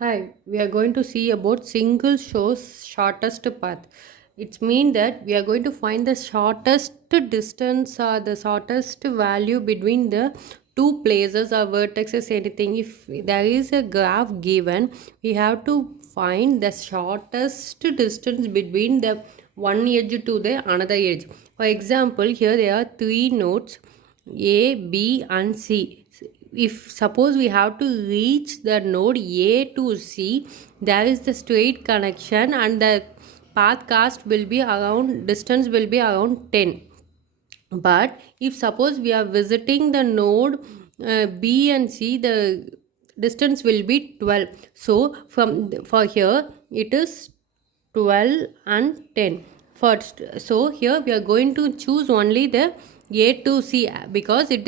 Hi, we are going to see about single show's shortest path. It's mean that we are going to find the shortest distance or the shortest value between the two places or vertices anything. If there is a graph given, we have to find the shortest distance between the one edge to the another edge. For example, here there are three nodes A, B and C. If suppose we have to reach the node A to C, there is the straight connection and the path cast will be around distance will be around 10. But if suppose we are visiting the node B and C, the distance will be 12. So from for here it is 12 and 10 first. So here we are going to choose only the A to C because it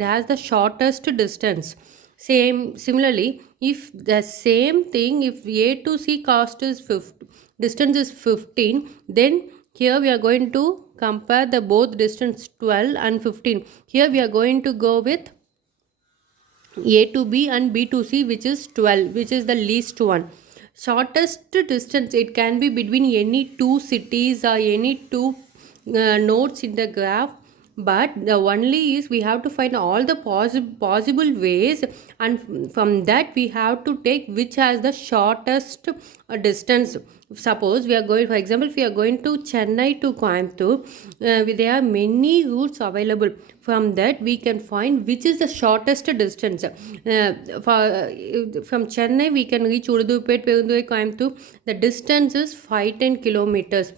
has the shortest distance. Similarly, if the same thing, if A to C cost is 50, distance is 15, then here we are going to compare the both distance 12 and 15. Here we are going to go with A to B and B to C, which is 12, which is the least one. Shortest distance, it can be between any two cities or any two nodes in the graph, but the only is we have to find all the possible ways, and from that we have to take which has the shortest distance. Suppose we are going, for example, if we are going to Chennai to Coimbatore, there are many routes available. From that we can find which is the shortest distance. From Chennai we can reach Uduppet, Perundurai, Coimbatore. The distance is 510 kilometers.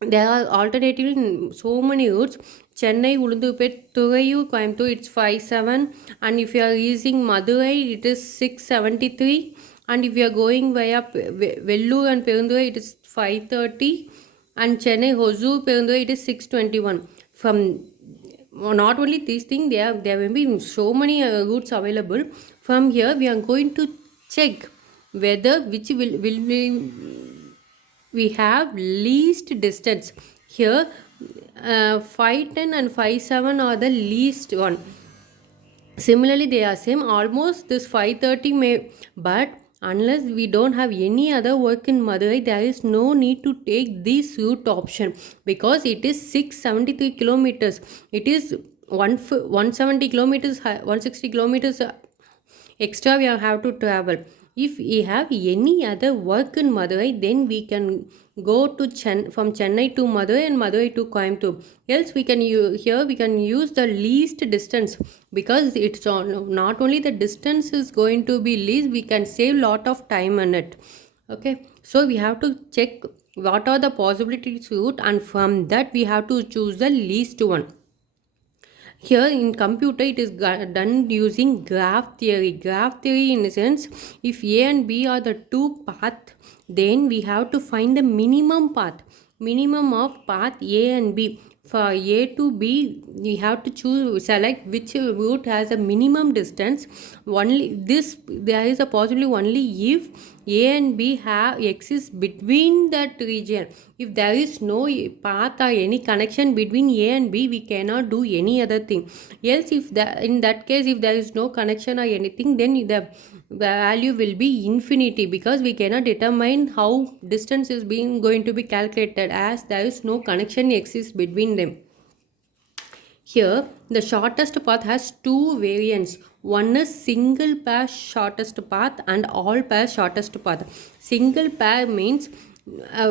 There are alternatively so many routes. Chennai, Ulundupet, Thuraiur, Coimbatore, it's 57, and if you are using Madurai, it is 673, and if you are going via Vellore and Perundurai, it is 530, and Chennai, Hosur, Perundurai, it is 621. From not only these things, there will be so many routes available. From here, we are going to check whether which will be we have least distance. Here 510 and 57 are the least one. Similarly they are same, almost this 530 may, but unless we don't have any other work in Madurai, there is no need to take this route option because it is 673 kilometers. It is 170 kilometers 160 kilometers extra we have to travel. If we have any other work in Madurai, then we can go to from Chennai to Madurai and Madurai to Coimbatore. Else we can here we can use the least distance because it's on, not only the distance is going to be least, we can save lot of time on it. Okay, so we have to check what are the possibilities route, and from that we have to choose the least one. Here in computer it is done using graph theory in a sense. If A and B are the two path, then we have to find the minimum of path A and B. For A to B we have to select which route has a minimum distance. Only this there is a possibility only if A and B have exist between that region. If there is no path or any connection between A and B, we cannot do any other thing. Else, if in that case, if there is no connection or anything, then the value will be infinity because we cannot determine how distance is being going to be calculated as there is no connection exists between them. Here, the shortest path has two variants. One is single pair shortest path and all pair shortest path. Single pair means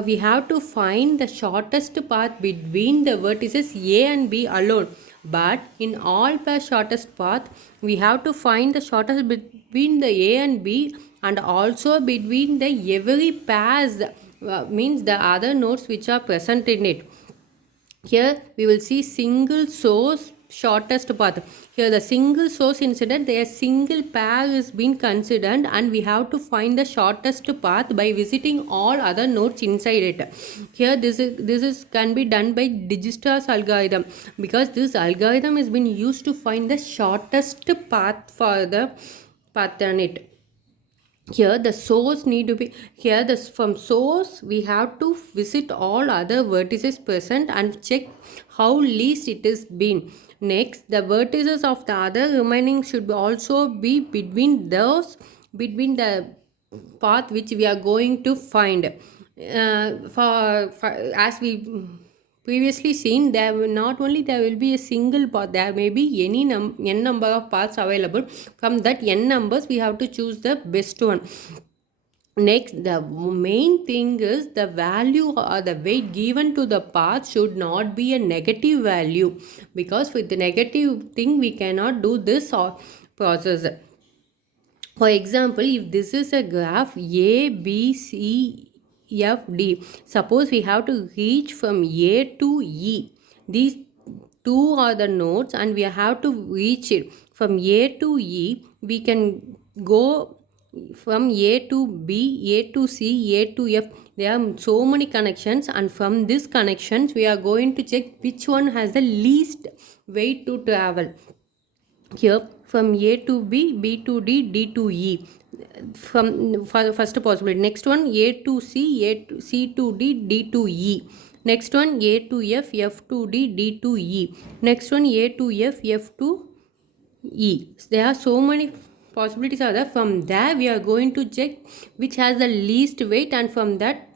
we have to find the shortest path between the vertices A and B alone. But in all pair shortest path, we have to find the shortest between the A and B and also between the every pairs, means the other nodes which are present in it. Here we will see single source shortest path. Here the single source incident, their single pair is being considered, and we have to find the shortest path by visiting all other nodes inside it. Here this is can be done by Dijistra's algorithm because this algorithm has been used to find the shortest path for the path on it. Here the source need to be, here the from source we have to visit all other vertices present and check how least it is been. Next, the vertices of the other remaining should also be between the path which we are going to find. For as we previously seen, there will not only there will be a single path, there may be any n number of paths available. From that n numbers we have to choose the best one. Next, the main thing is the value or the weight given to the path should not be a negative value, because with the negative thing we cannot do this process. For example, if this is a graph A, B, C, F, D, suppose we have to reach from A to E. These two are the nodes and we have to reach it. From A to E, we can go from A to B, A to C, A to F. There are so many connections, and from these connections we are going to check which one has the least weight to travel. Here from A to B, B to D, D to E. From first possibility. Next one A to C, A to C to D, D to E. Next one A to F, F to D, D to E. Next one A to F, F to E. There are so many possibilities are there. From there we are going to check which has the least weight, and from that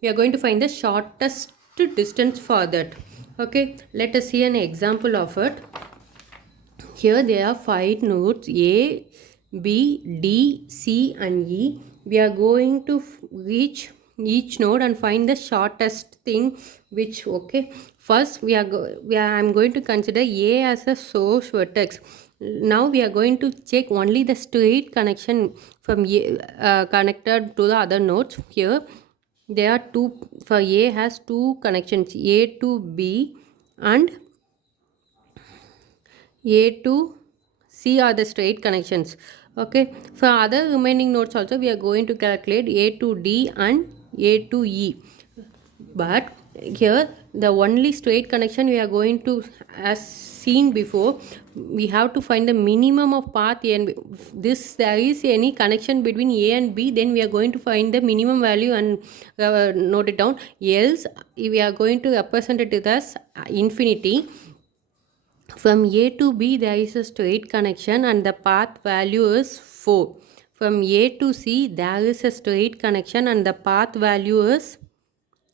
we are going to find the shortest distance for that. Okay, let us see an example of it. Here there are 5 nodes A, B, D, C and E. We are going to reach each node and find the shortest thing which, okay. First I'm going to consider A as a source vertex. Now we are going to check only the straight connection from A, connected to the other nodes. Here there are two, for A has two connections, A to B and A to C are the straight connections. Okay, for other remaining nodes also we are going to calculate A to D and A to E. But here the only straight connection we are going to, as seen before, we have to find the minimum of path A and B. This there is any connection between A and B, then we are going to find the minimum value and note it down. Else we are going to represent it as infinity. From A to B there is a straight connection and the path value is 4. From A to C there is a straight connection and the path value is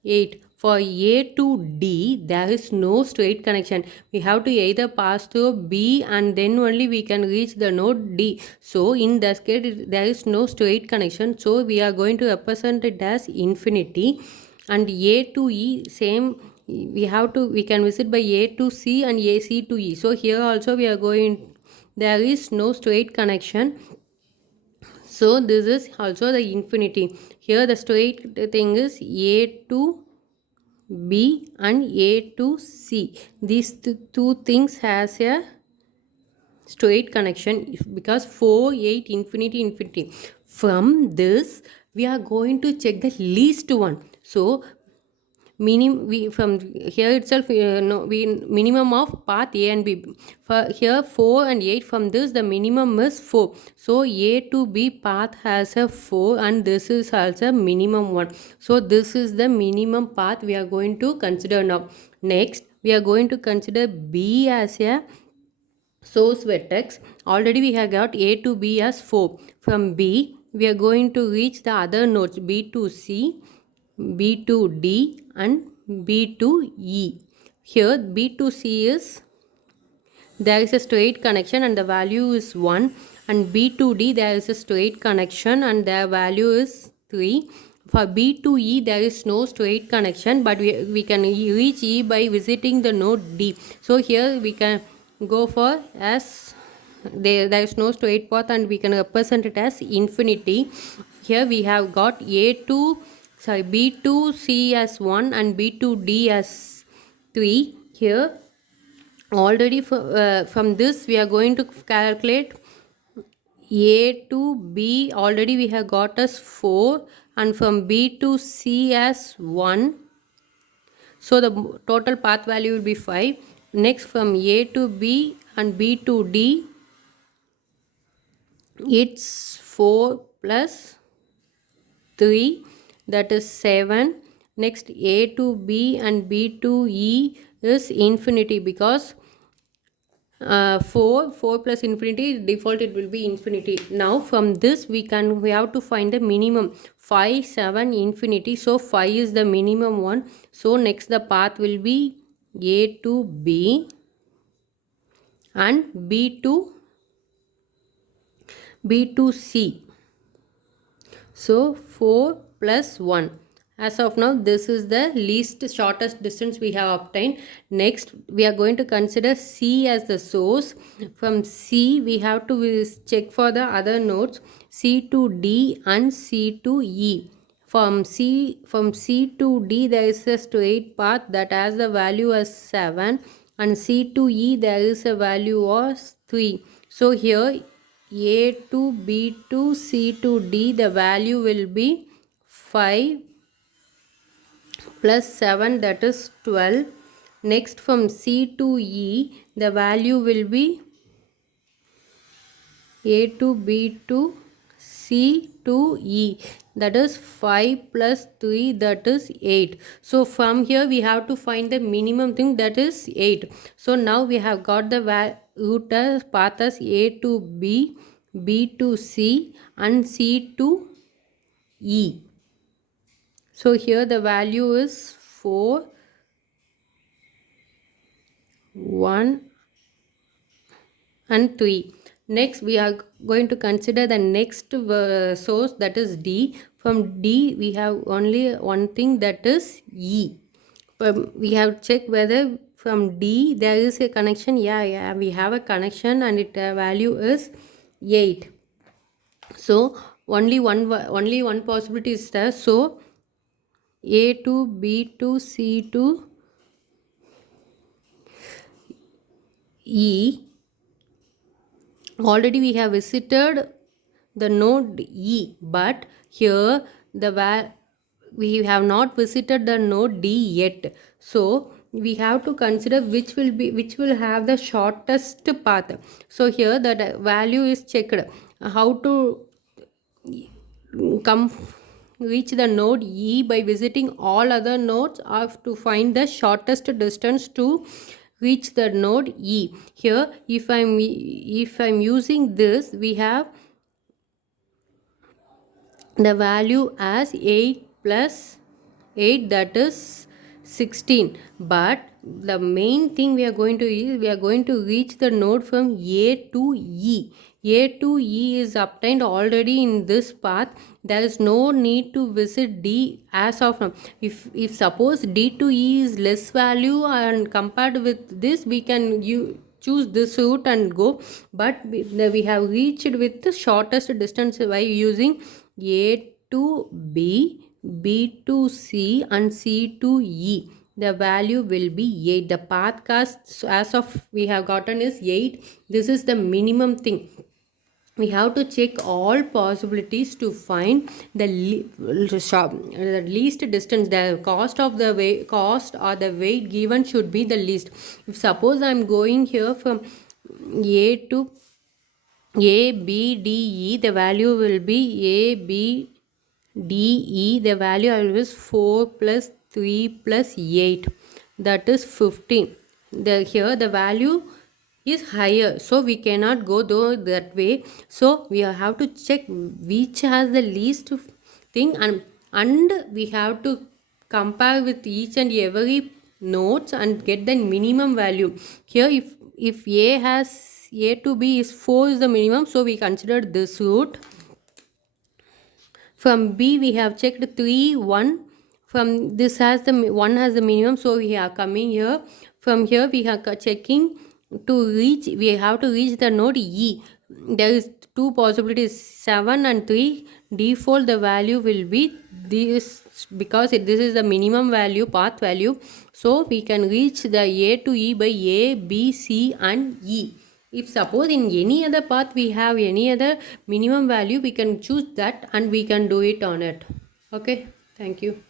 8. For A to D there is no straight connection. We have to either pass through B and then only we can reach the node D. So in this case there is no straight connection, so we are going to represent it as infinity. And A to E, same, we can visit by A to C and AC to E. So here also we are going, there is no straight connection, so this is also the infinity. Here the straight thing is A to B and A to C. These two things has a straight connection, because 4, 8, infinity, infinity. From this we are going to check the least one. So we from here itself we minimum of path A and B. For here 4 and 8, from this the minimum is 4. So A to B path has a 4 and this is also minimum one. So this is the minimum path we are going to consider now. Next we are going to consider B as a source vertex. Already we have got A to B as 4. From B we are going to reach the other nodes B to C, B to D and B to E. Here B to C is, there is a straight connection and the value is 1, and B to D there is a straight connection and their value is 3. For B to E there is no straight connection, but we can reach E by visiting the node D. So here we can go for as there is no straight path and we can represent it as infinity. Here we have got B to C as 1 and B to D as 3. Here already from this we are going to calculate A to B. Already we have got as 4, and from B to C as 1. So the total path value will be 5. Next from A to B and B to D, it's 4 plus 3, that is 7. Next A to B and B to E is infinity, because 4 plus infinity, default it will be infinity. Now from this we have to find the minimum. 5, 7, infinity, so 5 is the minimum one. So next the path will be A to B and B to C. So 4 plus 1. As of now, this is the least shortest distance we have obtained. Next, we are going to consider C as the source. From C, we have to check for the other nodes C to D and C to E. From C to D, there is a straight path that has the value as 7, and C to E there is a value of 3. So here A to B to C to D, the value will be 5 plus 7, that is 12. Next from C to E, the value will be A to B to C to E, that is 5 plus 3, that is 8. So from here we have to find the minimum thing, that is 8. So now we have got the route as path as A to B, B to C and C to E. So here the value is 4, 1 and 3. Next we are going to consider the next source, that is D. From D we have only one thing, that is E. We have checked whether from D there is a connection. Yeah, we have a connection and its value is 8. So only one possibility is there. So A to B to C to E. Already we have visited the node E, but here we have not visited the node D yet. So we have to consider which will have the shortest path. So here the value is checked. How to come reach the node E by visiting all other nodes, or to find the shortest distance to reach the node E. Here if I'm using this, we have the value as 8 plus 8, that is 16. But the main thing we are going to reach the node from A to E. A to E is obtained already in this path. There is no need to visit D as of now. If suppose D to E is less value and compared with this, we can choose this route and go. But we have reached with the shortest distance by using A to B, B to C and C to E. The value will be 8. The path cost as of we have gotten is 8. This is the minimum thing. We have to check all possibilities to find the least distance. The cost or the weight given should be the least. If suppose I am going here from A to A, B, D, E, the value will be A, B, D, E. The value is 4 plus 3 plus 8, that is 15. Here the value is higher, so we cannot go that way. So we have to check which has the least thing, and we have to compare with each and every nodes and get the minimum value. Here if A to B is 4 is the minimum, so we considered this route. From B we have checked 3, 1. From this has the 1 has the minimum, so we are coming here. From here we are checking to reach, we have to reach the node E. There is two possibilities, 7 and 3. Default the value will be this, because this is the minimum value, path value. So we can reach the A to E by A, B, C and E. If suppose in any other path we have any other minimum value, we can choose that and we can do it on it. Okay, thank you.